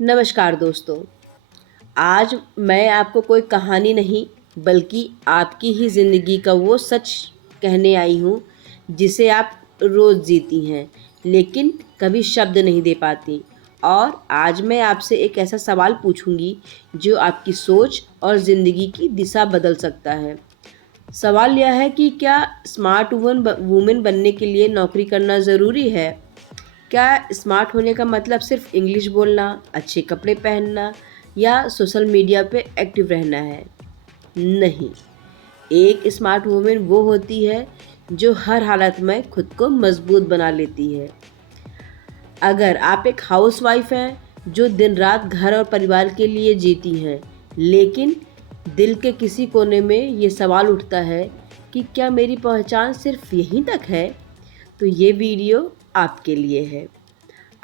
नमस्कार दोस्तों। आज मैं आपको कोई कहानी नहीं बल्कि आपकी ही ज़िंदगी का वो सच कहने आई हूँ जिसे आप रोज़ जीती हैं लेकिन कभी शब्द नहीं दे पाती। और आज मैं आपसे एक ऐसा सवाल पूछूंगी जो आपकी सोच और ज़िंदगी की दिशा बदल सकता है। सवाल यह है कि क्या स्मार्ट वुमन बनने के लिए नौकरी करना ज़रूरी है? क्या स्मार्ट होने का मतलब सिर्फ इंग्लिश बोलना, अच्छे कपड़े पहनना या सोशल मीडिया पे एक्टिव रहना है? नहीं। एक स्मार्ट वुमन वो होती है जो हर हालत में खुद को मजबूत बना लेती है। अगर आप एक हाउसवाइफ हैं जो दिन रात घर और परिवार के लिए जीती हैं, लेकिन दिल के किसी कोने में ये सवाल उठता है कि क्या मेरी पहचान सिर्फ यहीं तक है? तो ये वीडियो आपके लिए है।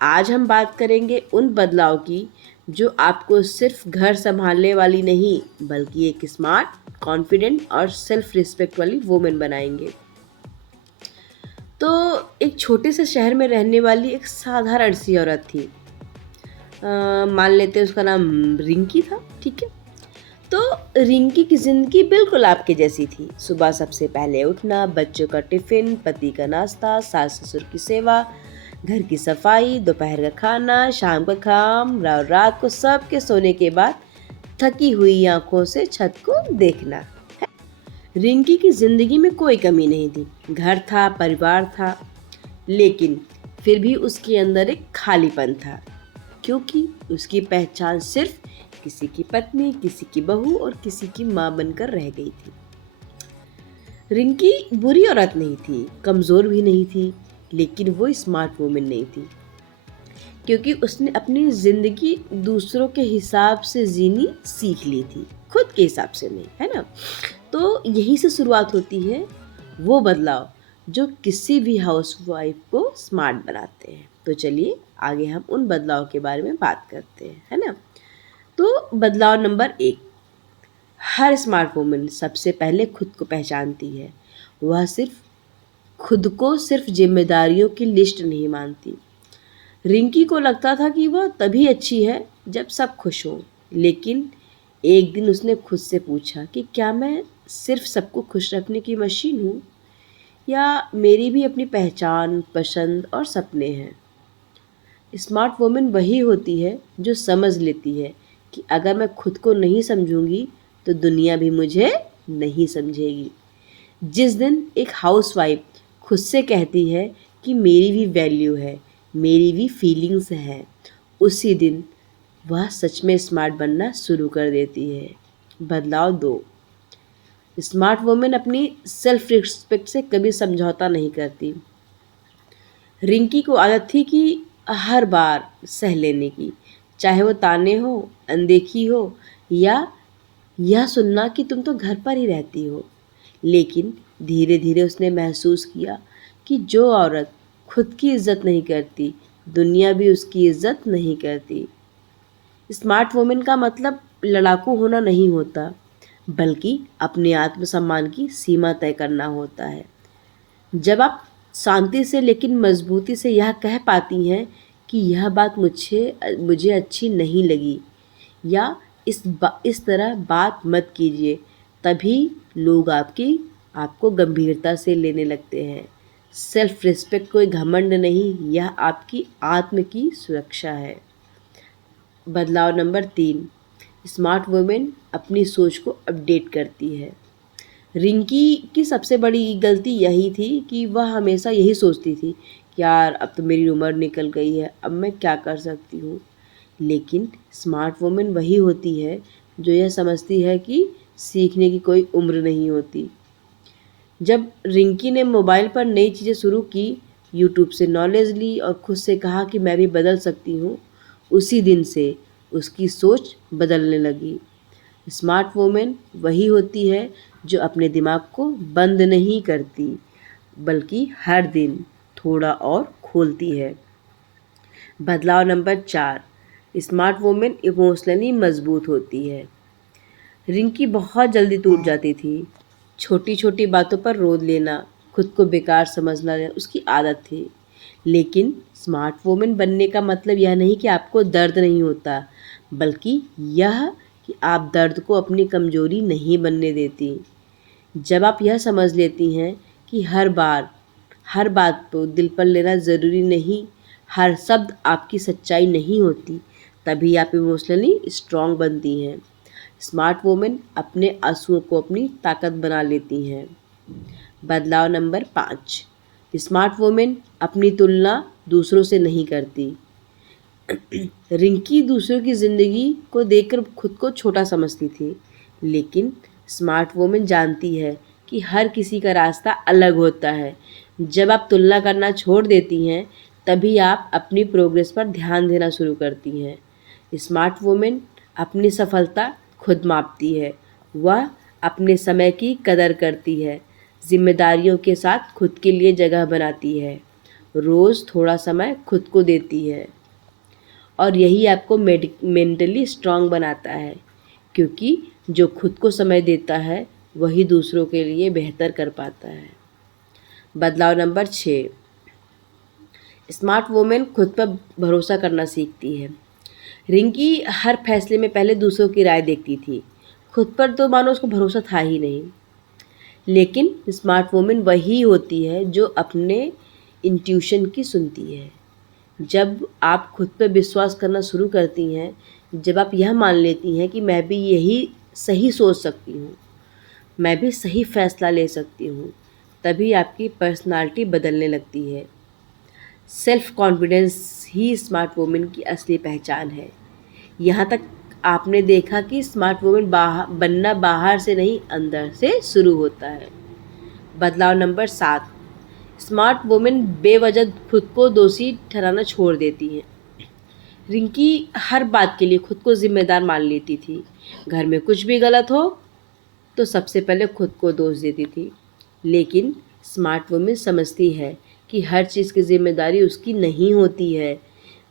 आज हम बात करेंगे उन बदलाव की जो आपको सिर्फ घर संभालने वाली नहीं बल्कि एक स्मार्ट, कॉन्फिडेंट और सेल्फ रिस्पेक्ट वाली वुमेन बनाएंगे। तो एक छोटे से शहर में रहने वाली एक साधारण सी औरत थी। मान लेते हैं उसका नाम रिंकी था। ठीक है। तो रिंकी की जिंदगी बिल्कुल आपके जैसी थी। सुबह सबसे पहले उठना, बच्चों का टिफिन, पति का नाश्ता, सास ससुर की सेवा, घर की सफाई, दोपहर का खाना, शाम का काम, रात को सबके सोने के बाद थकी हुई आंखों से छत को देखना। रिंकी की जिंदगी में कोई कमी नहीं थी। घर था, परिवार था, लेकिन फिर भी उसके अंदर एक खालीपन था, क्योंकि उसकी पहचान सिर्फ किसी की पत्नी, किसी की बहू और किसी की माँ बनकर रह गई थी। रिंकी बुरी औरत नहीं थी, कमज़ोर भी नहीं थी, लेकिन वो स्मार्ट वुमन नहीं थी, क्योंकि उसने अपनी ज़िंदगी दूसरों के हिसाब से जीनी सीख ली थी, खुद के हिसाब से नहीं, है ना? तो यहीं से शुरुआत होती है वो बदलाव जो किसी भी हाउसवाइफ को स्मार्ट बनाते हैं। तो चलिए आगे हम उन बदलाव के बारे में बात करते हैं, है ना? तो बदलाव नंबर 1, हर स्मार्ट वुमन सबसे पहले खुद को पहचानती है। वह सिर्फ खुद को सिर्फ जिम्मेदारियों की लिस्ट नहीं मानती। रिंकी को लगता था कि वह तभी अच्छी है जब सब खुश हों, लेकिन एक दिन उसने खुद से पूछा कि क्या मैं सिर्फ सबको खुश रखने की मशीन हूँ, या मेरी भी अपनी पहचान, पसंद और सपने हैं। स्मार्ट वुमन वही होती है जो समझ लेती है कि अगर मैं खुद को नहीं समझूंगी तो दुनिया भी मुझे नहीं समझेगी। जिस दिन एक हाउसवाइफ खुद से कहती है कि मेरी भी वैल्यू है, मेरी भी फीलिंग्स हैं, उसी दिन वह सच में स्मार्ट बनना शुरू कर देती है। बदलाव 2, स्मार्ट वुमेन अपनी सेल्फ रिस्पेक्ट से कभी समझौता नहीं करती। रिंकी को आदत थी कि हर बार सह लेने की, चाहे वो ताने हो, अनदेखी हो या यह सुनना कि तुम तो घर पर ही रहती हो। लेकिन धीरे धीरे उसने महसूस किया कि जो औरत खुद की इज्जत नहीं करती, दुनिया भी उसकी इज्जत नहीं करती। स्मार्ट वुमेन का मतलब लड़ाकू होना नहीं होता, बल्कि अपने आत्मसम्मान की सीमा तय करना होता है। जब आप शांति से लेकिन मजबूती से यह कह पाती हैं कि यह बात मुझे मुझे अच्छी नहीं लगी, या इस तरह बात मत कीजिए, तभी लोग आपको गंभीरता से लेने लगते हैं। सेल्फ रिस्पेक्ट कोई घमंड नहीं, यह आपकी आत्म की सुरक्षा है। बदलाव नंबर 3, स्मार्ट वुमेन अपनी सोच को अपडेट करती है। रिंकी की सबसे बड़ी गलती यही थी कि वह हमेशा यही सोचती थी कि यार अब तो मेरी उम्र निकल गई है, अब मैं क्या कर सकती हूँ। लेकिन स्मार्ट वुमेन वही होती है जो यह समझती है कि सीखने की कोई उम्र नहीं होती। जब रिंकी ने मोबाइल पर नई चीज़ें शुरू की, यूट्यूब से नॉलेज ली और खुद से कहा कि मैं भी बदल सकती हूँ, उसी दिन से उसकी सोच बदलने लगी। स्मार्ट वुमेन वही होती है जो अपने दिमाग को बंद नहीं करती, बल्कि हर दिन थोड़ा और खोलती है। बदलाव नंबर 4, स्मार्ट वुमेन इमोशनली मजबूत होती है। रिंकी बहुत जल्दी टूट जाती थी। छोटी छोटी बातों पर रोद लेना, खुद को बेकार समझना उसकी आदत थी। लेकिन स्मार्ट वुमेन बनने का मतलब यह नहीं कि आपको दर्द नहीं होता, बल्कि यह कि आप दर्द को अपनी कमज़ोरी नहीं बनने देती। जब आप यह समझ लेती हैं कि हर बात को दिल पर लेना ज़रूरी नहीं, हर शब्द आपकी सच्चाई नहीं होती, तभी आप इमोशनली स्ट्रॉन्ग बनती हैं। स्मार्ट वुमेन अपने आंसुओं को अपनी ताकत बना लेती हैं। बदलाव नंबर 5, स्मार्ट वुमेन अपनी तुलना दूसरों से नहीं करती। रिंकी दूसरों की ज़िंदगी को देखकर खुद को छोटा समझती थी, लेकिन स्मार्ट वुमेन जानती है कि हर किसी का रास्ता अलग होता है। जब आप तुलना करना छोड़ देती हैं, तभी आप अपनी प्रोग्रेस पर ध्यान देना शुरू करती हैं। स्मार्ट वुमेन अपनी सफलता खुद मापती है। वह अपने समय की कदर करती है, जिम्मेदारियों के साथ खुद के लिए जगह बनाती है, रोज़ थोड़ा समय खुद को देती है। और यही आपको मेंटली स्ट्रांग बनाता है, क्योंकि जो खुद को समय देता है वही दूसरों के लिए बेहतर कर पाता है। बदलाव नंबर 6, स्मार्ट वुमेन खुद पर भरोसा करना सीखती है। रिंकी हर फैसले में पहले दूसरों की राय देखती थी, खुद पर तो मानो उसको भरोसा था ही नहीं। लेकिन स्मार्ट वुमेन वही होती है जो अपने इंट्यूशन की सुनती है। जब आप खुद पर विश्वास करना शुरू करती हैं, जब आप यह मान लेती हैं कि मैं भी यही सही सोच सकती हूँ, मैं भी सही फैसला ले सकती हूँ, तभी आपकी पर्सनालिटी बदलने लगती है। सेल्फ कॉन्फिडेंस ही स्मार्ट वुमेन की असली पहचान है। यहाँ तक आपने देखा कि स्मार्ट वुमेन बनना बाहर से नहीं, अंदर से शुरू होता है। बदलाव नंबर 7, स्मार्ट वुमेन बेवजह खुद को दोषी ठहराना छोड़ देती हैं। रिंकी हर बात के लिए खुद को जिम्मेदार मान लेती थी। घर में कुछ भी गलत हो तो सबसे पहले खुद को दोष देती थी। लेकिन स्मार्ट वुमेन समझती है कि हर चीज़ की जिम्मेदारी उसकी नहीं होती है,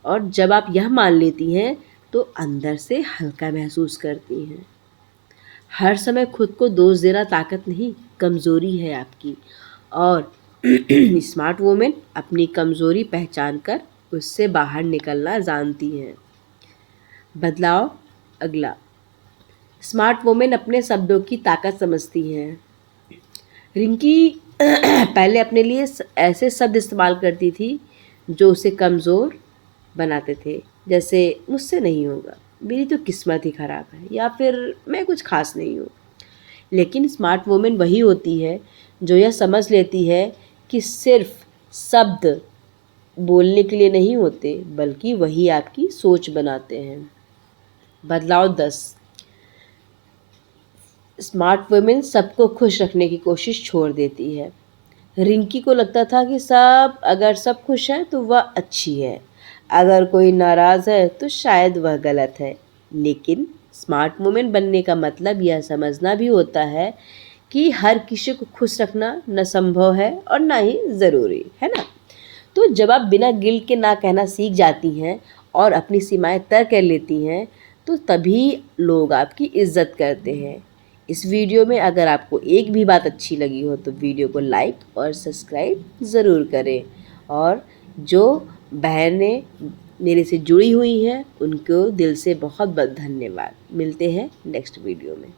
और जब आप यह मान लेती हैं तो अंदर से हल्का महसूस करती हैं। हर समय खुद को दोष देना ताकत नहीं, कमज़ोरी है आपकी। और स्मार्ट वुमेन अपनी कमज़ोरी पहचान कर उससे बाहर निकलना जानती हैं। बदलाव अगला, स्मार्ट वुमेन अपने शब्दों की ताकत समझती हैं। रिंकी पहले अपने लिए ऐसे शब्द इस्तेमाल करती थी जो उसे कमज़ोर बनाते थे, जैसे मुझसे नहीं होगा, मेरी तो किस्मत ही ख़राब है, या फिर मैं कुछ खास नहीं हूँ। लेकिन स्मार्ट वुमेन वही होती है जो यह समझ लेती है कि सिर्फ शब्द बोलने के लिए नहीं होते, बल्कि वही आपकी सोच बनाते हैं। बदलाव 10, स्मार्ट वुमेन सबको खुश रखने की कोशिश छोड़ देती है। रिंकी को लगता था कि अगर सब खुश हैं तो वह अच्छी है, अगर कोई नाराज़ है तो शायद वह गलत है। लेकिन स्मार्ट वुमेन बनने का मतलब यह समझना भी होता है कि हर किसी को खुश रखना न संभव है और ना ही ज़रूरी है ना। तो जब आप बिना गिल्ट के ना कहना सीख जाती हैं और अपनी सीमाएं तय कर लेती हैं, तो तभी लोग आपकी इज्जत करते हैं। इस वीडियो में अगर आपको एक भी बात अच्छी लगी हो तो वीडियो को लाइक और सब्सक्राइब ज़रूर करें। और जो बहनें मेरे से जुड़ी हुई हैं उनको दिल से बहुत बहुत धन्यवाद। मिलते हैं नेक्स्ट वीडियो में।